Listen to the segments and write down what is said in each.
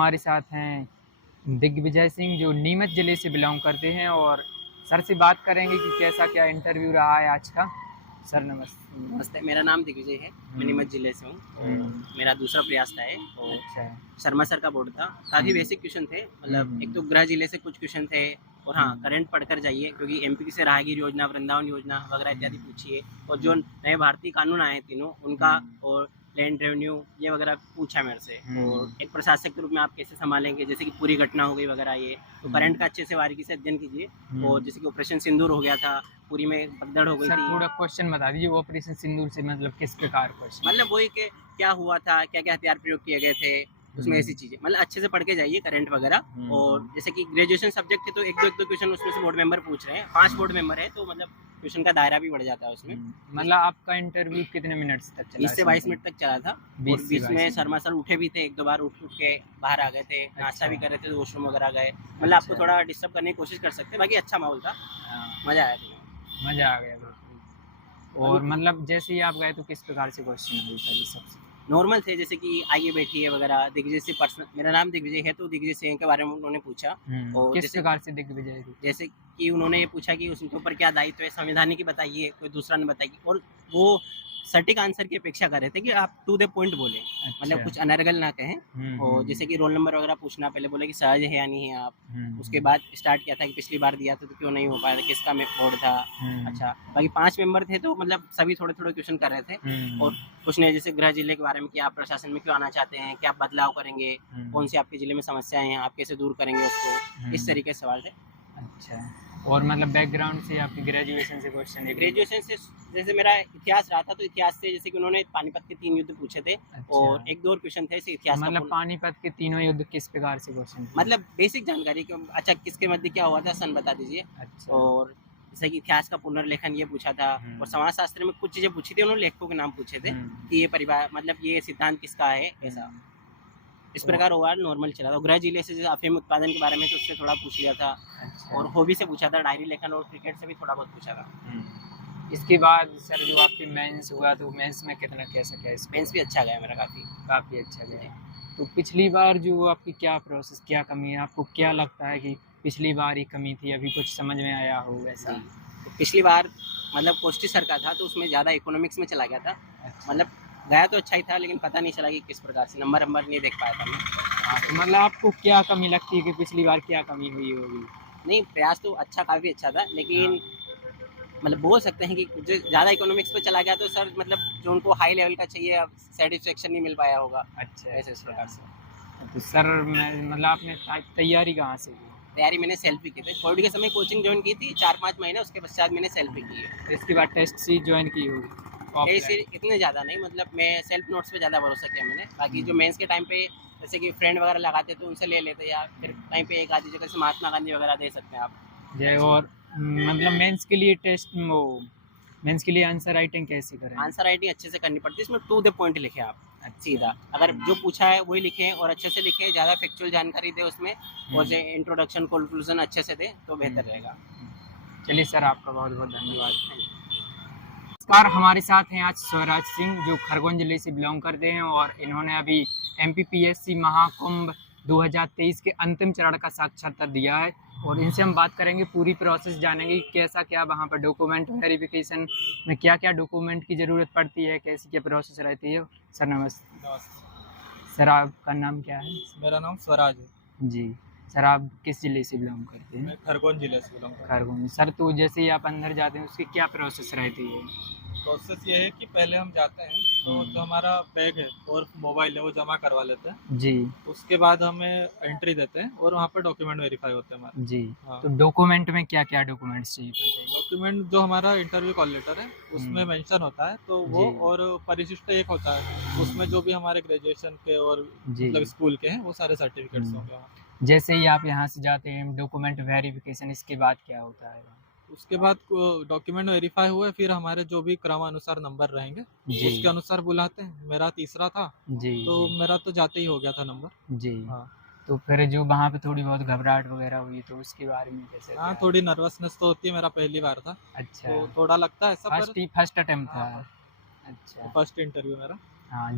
हमारे साथ हैं दिग्विजय सिंह जो नीमच ज़िले से बिलोंग करते हैं और सर से बात करेंगे कि कैसा क्या इंटरव्यू रहा है आज का। सर नमस्ते। नमस्ते, मेरा नाम दिग्विजय है। मैं नीमच ज़िले से हूँ और मेरा दूसरा प्रयास था और अच्छा। शर्मा सर का बोर्ड था। काफ़ी बेसिक क्वेश्चन थे, मतलब एक तो गृह जिले से कुछ क्वेश्चन थे और हाँ, करंट पढ़कर जाइए क्योंकि एमपी से राहगीर योजना, वृंदावन योजना वगैरह इत्यादि पूछिए। और जो नए भारतीय कानून आए हैं तीनों, उनका और लैंड रेवेन्यू ये वगैरह पूछा मेरे से। और एक प्रशासक के रूप में आप कैसे संभालेंगे, जैसे कि पूरी घटना हो गई वगैरह, ये तो करंट का अच्छे से बारीकी से अध्ययन कीजिए। और जैसे कि ऑपरेशन सिंदूर हो गया था, पूरी में भगदड़ हो गई सर थी। थोड़ा क्वेश्चन बता दीजिए, ऑपरेशन सिंदूर से मतलब किस प्रकार क्वेश्चन? मतलब वही कि क्या हुआ था, क्या क्या हथियार प्रयोग किए गए थे, उसमें ऐसी चीजें मतलब अच्छे से पढ़ के जाइए करंट वगैरह। और जैसे कि ग्रेजुएशन सब्जेक्ट है तो एक दो क्वेश्चन उसमें से बोर्ड मेंबर पूछ रहे हैं। 5 बोर्ड मेंबर है तो मतलब क्वेश्चन का दायरा भी बढ़ जाता है उसमें। मतलब आपका इंटरव्यू कितने मिनट्स तक चला? 20 से 22 मिनट तक चला था। और बीच में शर्मा सर उठे भी थे, एक दो बार उठ के बाहर आ गए थे, नाश्ता भी कर रहे थे, वॉशरूम वगैरह गए। मतलब आपको थोड़ा डिस्टर्ब करने की कोशिश कर सकते हैं, बाकी अच्छा माहौल था, मजा आया था। मज़ा आ गया बिल्कुल। और मतलब जैसे ही आप गए तो किस प्रकार से क्वेश्चन हुई था? सबसे नॉर्मल थे, जैसे कि आइए बैठिए वगैरह। दिग्विजय से पर्सनल, मेरा नाम दिग्विजय है तो दिग्विजय सिंह के बारे में उन्होंने पूछा। और किस प्रकार से दिग्विजय? जैसे कि उन्होंने ये पूछा कि उसके ऊपर क्या दायित्व है, संविधानिक बताइए, कोई दूसरा ने बताइए। और वो सटीक आंसर की अपेक्षा कर रहे थे कि आप टू द पॉइंट बोले, मतलब कुछ अनर्गल ना कहें। और जैसे कि रोल नंबर वगैरह पूछना, पहले बोले कि सहज है या नहीं है आप। उसके बाद स्टार्ट किया था कि पिछली बार दिया था तो क्यों नहीं हो पाया था, किसका बोर्ड था। अच्छा, बाकी 5 मेंबर थे तो मतलब सभी थोड़े थोड़े क्वेश्चन कर रहे थे। और कुछ ने जैसे गृह जिले के बारे में कि आप प्रशासन में क्यों आना चाहते हैं, क्या बदलाव करेंगे, कौन सी आपके जिले में समस्याएं हैं, आप कैसे दूर करेंगे उसको, इस तरीके से सवाल थे। अच्छा। और मतलब बैकग्राउंड से आपकी ग्रेजुएशन से क्वेश्चन है? ग्रेजुएशन से जैसे मेरा इतिहास रहा था तो इतिहास से जैसे कि उन्होंने पानीपत के 3 युद्ध पूछे थे। अच्छा। और एक दो और क्वेश्चन थे इसे इतिहास मतलब पानीपत के तीनों युद्ध किस प्रकार से क्वेश्चन? मतलब बेसिक जानकारी कि अच्छा किसके मध्य क्या हुआ था, सन बता दीजिए। अच्छा। और जैसे कि इतिहास का पुनर्लेखन ये पूछा था। और समाज शास्त्र में कुछ चीजें पूछी थी, उन्होंने लेखकों के नाम पूछे थे कि ये परिवार मतलब ये सिद्धांत किसका है, ऐसा। इस प्रकार ओवरऑल नॉर्मल चला था। गृह जिले से जैसे अफीम उत्पादन के बारे में तो उससे थोड़ा पूछ लिया था। अच्छा। और हॉबी से पूछा था, डायरी लेखन और क्रिकेट से भी थोड़ा बहुत पूछा था। इसके बाद सर जो आपकी मेंस हुआ तो मेंस में कितना कैसा क्या? मेंस भी अच्छा गया मेरा, काफ़ी अच्छा गया। तो पिछली बार जो आपकी क्या प्रोसेस, क्या कमी है, आपको क्या लगता है कि पिछली बार ही कमी थी, अभी कुछ समझ में आया हो वैसा? तो पिछली बार मतलब कोष्टी सर का था तो उसमें ज़्यादा इकोनॉमिक्स में चला गया था। अच्छा। मतलब गया तो अच्छा ही था लेकिन पता नहीं चला कि किस प्रकार से नंबर नहीं देख पाया था मैं। हाँ, तो मतलब आपको क्या कमी लगती है कि पिछली बार क्या कमी हुई होगी? नहीं, प्रयास तो अच्छा, काफ़ी अच्छा था, लेकिन मतलब बोल सकते हैं कि जो ज़्यादा इकोनॉमिक्स पे चला गया तो सर मतलब जो उनको हाई लेवल का चाहिए, अब सेटिस्फेक्शन नहीं मिल पाया होगा। अच्छा, ऐसे इस प्रकार से। तो सर मतलब आपने तैयारी कहाँ से की? तैयारी मैंने सेल्फ ही की थी। कोविड के समय कोचिंग ज्वाइन की थी 4-5 महीने, उसके पश्चात मैंने सेल्फ ही की है। तो इसके बाद टेस्ट सीरीज ज्वाइन की होगी? ऐसे इतने ज़्यादा नहीं, मतलब मैं सेल्फ नोट्स पे ज़्यादा भरोसा किया मैंने। बाकी जो मेंस के टाइम पे जैसे कि फ्रेंड वगैरह लगाते तो उनसे ले लेते, या फिर कहीं पे एक आधी जगह से महात्मा गांधी वगैरह दे सकते हैं आप। और मतलब मेंस के लिए टेस्ट वो मेंस के लिए आंसर राइटिंग कैसे करें? आंसर राइटिंग अच्छे से करनी पड़ती है, इसमें टू द पॉइंट लिखें आप। सीधा अगर जो पूछा है वही लिखें और अच्छे से लिखें, ज़्यादा फैक्चुअल जानकारी दे उसमें। और जो इंट्रोडक्शन कंक्लूजन अच्छे से दे तो बेहतर रहेगा। चलिए सर, आपका बहुत बहुत धन्यवाद। नमस्कार, हमारे साथ हैं आज स्वराज सिंह जो खरगोन जिले से बिलोंग करते हैं और इन्होंने अभी MPPSC महाकुंभ 2023 के अंतिम चरण का साक्षात्कार दिया है और इनसे हम बात करेंगे, पूरी प्रोसेस जानेंगे कि कैसा क्या वहाँ पर डॉक्यूमेंट वेरिफिकेशन में क्या क्या डॉक्यूमेंट की ज़रूरत पड़ती है, कैसी क्या प्रोसेस रहती है। सर नमस्ते। नमस्ते। सर आपका नाम क्या है? मेरा नाम स्वराज है। जी सर, आप किस ज़िले से बिलोंग करते हैं? मैं खरगोन जिले से बिलोंग करता हूँ। खरगोन। सर तो जैसे ही आप अंदर जाते हैं उसकी क्या प्रोसेस रहती है? प्रोसेस ये है कि पहले हम जाते हैं तो जो हमारा बैग है और मोबाइल है वो जमा करवा लेते हैं जी। उसके बाद हमें एंट्री देते हैं और वहाँ पर डॉक्यूमेंट वेरीफाई होते हैं हमारे। जी। हाँ। तो डॉक्यूमेंट में क्या क्या डॉक्यूमेंट्स चाहिए पड़ते हैं? डॉक्यूमेंट जो हमारा इंटरव्यू कॉल लेटर है उसमें मेंशन होता है तो वो, और परिशिष्ट एक होता है उसमें जो भी हमारे ग्रेजुएशन के और मतलब स्कूल के हैं वो सारे सर्टिफिकेट्स होंगे वहाँ। जैसे ही आप यहाँ से जाते हैं डॉक्यूमेंट वेरिफिकेशन, इसके बाद क्या होता है? उसके बाद डॉक्यूमेंट वेरीफाई हुए फिर हमारे जो भी क्रमानुसार नंबर रहेंगे उसके अनुसार बुलाते हैं। मेरा तीसरा था तो मेरा तो जाते ही हो गया था नंबर। जी। हाँ। तो फिर जो वहाँ पे थोड़ी बहुत घबराहट वगैरह हुई तो उसके बारे में कैसे? हाँ, थोड़ी नर्वसनेस तो होती है, मेरा पहली बार था। अच्छा। तो थोड़ा लगता है ऐसा, फर्स्ट अटेम्प्ट था? अच्छा। फर्स्ट इंटरव्यू मेरा। हाँ,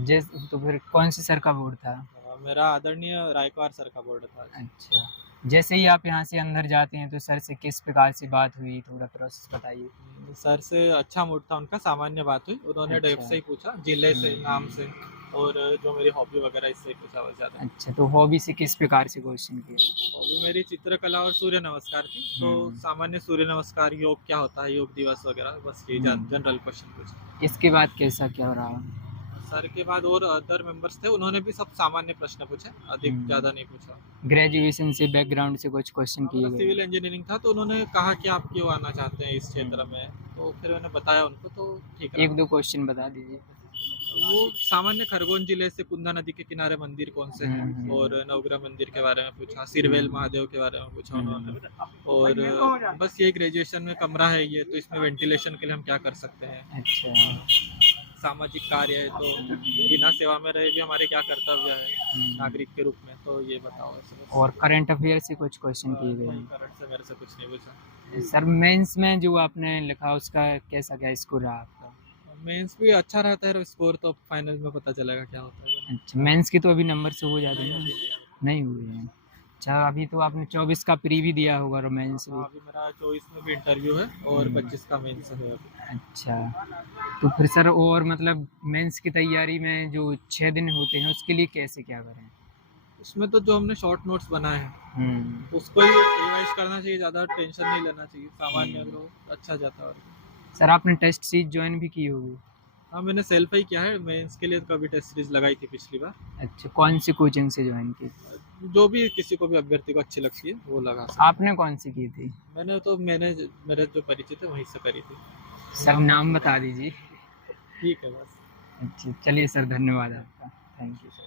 तो फिर कौन सी सर का बोर्ड था? मेरा आदरणीय रायकवार सर का बोर्ड था। अच्छा, जैसे ही आप यहाँ से अंदर जाते हैं तो सर से किस प्रकार से बात हुई, थोड़ा प्रोसेस बताइए। सर से अच्छा मूड था उनका, सामान्य बात हुई, उन्होंने अच्छा। डेप से ही पूछा, जिले से, नाम से, और जो मेरी हॉबी वगैरह इससे ही पूछा बस ज़्यादा। अच्छा, तो हॉबी से किस प्रकार से क्वेश्चन किया? हॉबी मेरी चित्रकला और सूर्य नमस्कार थी, तो सामान्य सूर्य नमस्कार, योग क्या होता है, योग दिवस वगैरह, बस ये जनरल क्वेश्चन पूछे। इसके बाद कैसा क्या रहा? सर के बाद और अदर मेंबर्स थे, उन्होंने भी सब सामान्य प्रश्न पूछे, अधिक ज़्यादा नहीं पूछा। ग्रेजुएशन से बैकग्राउंड से कुछ क्वेश्चन किए गए? सिविल इंजीनियरिंग था, तो उन्होंने कहा कि आप क्यों आना चाहते हैं इस क्षेत्र में, तो फिर मैंने बताया उनको, तो ठीक है। 1-2 क्वेश्चन बता दीजिए। वो सामान्य खरगोन जिले से कुंदा नदी के किनारे मंदिर कौन से हैं, और नवग्रह मंदिर के बारे में पूछा, सिरवेल महादेव के बारे में पूछा उन्होंने, और बस ये ग्रेजुएशन में कमरा है ये, तो इसमें वेंटिलेशन के लिए हम क्या कर सकते हैं। अच्छा। सामाजिक कार्य है, तो बिना सेवा में रहे भी हमारे क्या कर्तव्य है नागरिक के रूप में, तो ये बताओ ऐसे बस। और करंट अफेयर से कुछ क्वेश्चन किए गए? करंट से मेरे से कुछ नहीं पूछा। सर मेंस में जो आपने लिखा उसका कैसा क्या स्कोर रहा आपका? मेंस भी अच्छा रहता है, स्कोर तो फाइनल में पता चलेगा क्या होता है। अच्छा, मेंस की तो अभी नंबर से हो जाते हैं? नहीं हुए हैं। अच्छा, अभी तो आपने 24 का प्री भी दिया होगा रोमांस भी? अभी मेरा 24 में भी इंटरव्यू है और 25 का मेंस है अभी। अच्छा, तो फिर सर और मतलब मेंस की तैयारी में जो 6 दिन होते हैं उसके लिए कैसे क्या करें? उसमें तो जो हमने शॉर्ट नोट्स बनाए हैं उसको ही रिवाइज करना चाहिए, ज़्यादा टेंशन नहीं लेना चाहिए, सामान्य अगर हो अच्छा जाता है। सर आपने टेस्ट सीरीज ज्वाइन भी की होगी? हाँ, मैंने सेल्फ ही किया है, मेंस के लिए कभी टेस्ट सीरीज लगाई थी पिछली बार। अच्छा, कौन सी कोचिंग से ज्वाइन की? जो भी किसी को भी अभ्यर्थी को अच्छी लगती है वो लगा। आपने कौन सी की थी? मैंने मेरे जो परिचित है वहीं से करी थी। सर नाम बता दीजिए। ठीक है बस। अच्छा, चलिए सर, धन्यवाद आपका, थैंक यू सर।